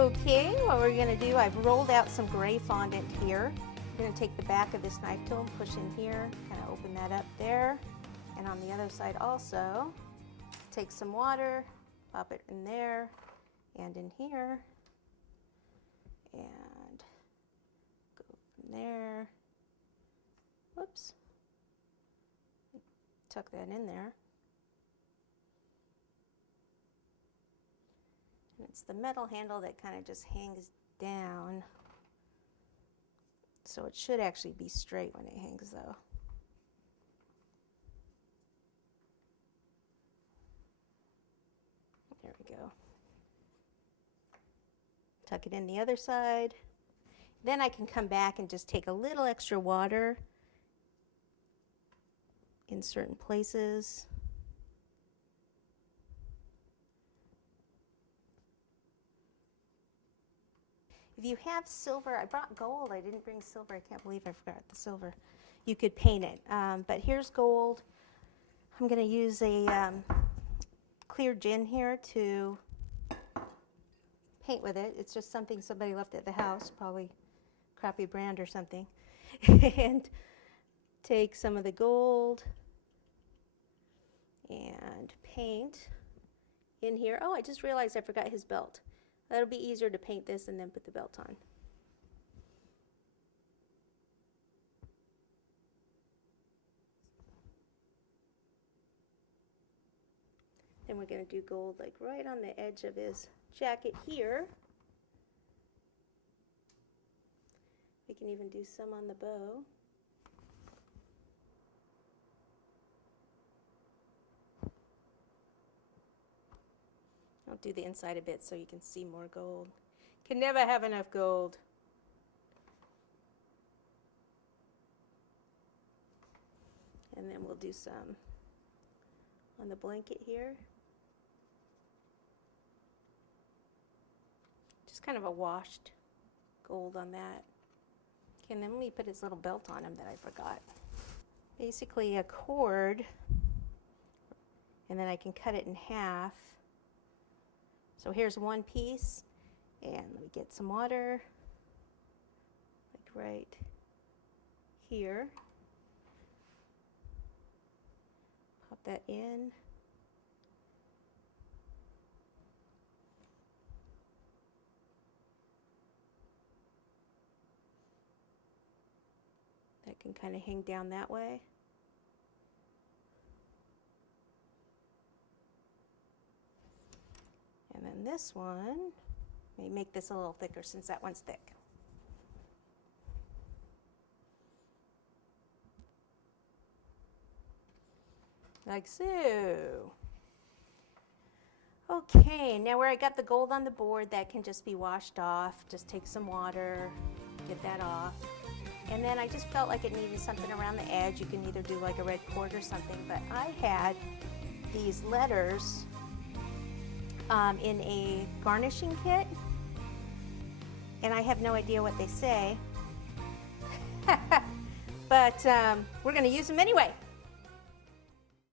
Okay, what we're going to do, I've rolled out some gray fondant here. I'm going to take the back of this knife tool and push in here, kind of open that up there. And on the other side also, take some water, pop it in there and in here, and go from there. Whoops. Tuck that in there. And it's the metal handle that kind of just hangs down. So it should actually be straight when it hangs though. There we go. Tuck it in the other side. Then I can come back and just take a little extra water in certain places. If you have silver, I brought gold. I didn't bring silver. I can't believe I forgot the silver. You could paint it. But here's gold. I'm going to use a clear gin here to paint with it. It's just something somebody left at the house, probably crappy brand or something. And take some of the gold and paint in here. Oh, I just realized I forgot his belt. That'll be easier to paint this and then put the belt on. Then we're going to do gold like right on the edge of his jacket here. We can even do some on the bow. I'll do the inside a bit so you can see more gold. Can never have enough gold. And then we'll do some on the blanket here. Just kind of a washed gold on that. Okay, and then let me put his little belt on him that I forgot. Basically a cord, and then I can cut it in half. So here's one piece, and let me get some water, like right here. Pop that in. That can kind of hang down that way. And then this one, let me make this a little thicker since that one's thick. Like so. Okay, now where I got the gold on the board, that can just be washed off. Just take some water, get that off. And then I just felt like it needed something around the edge. You can either do like a red cord or something, but I had these letters in a garnishing kit, and I have no idea what they say, but we're going to use them anyway.